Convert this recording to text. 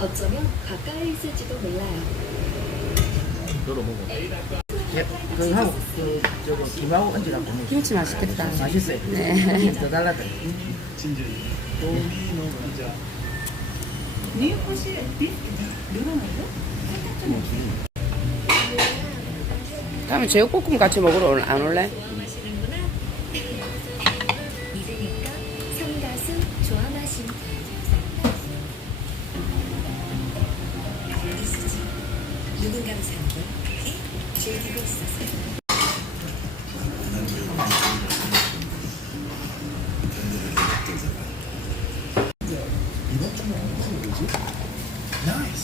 어쩌면 가까이 있을지도 몰라요. 너도 먹어. 예, 그 하고 그 저거 김하고 얹으라 보면 김치 맛있겠다. 맛있어요. 네. 더 달라들. 다음에 제육볶음 같이 먹으러 올- 안 올래? 누군가 무상도 함께 즐기고 있었어요. 이번 나이스!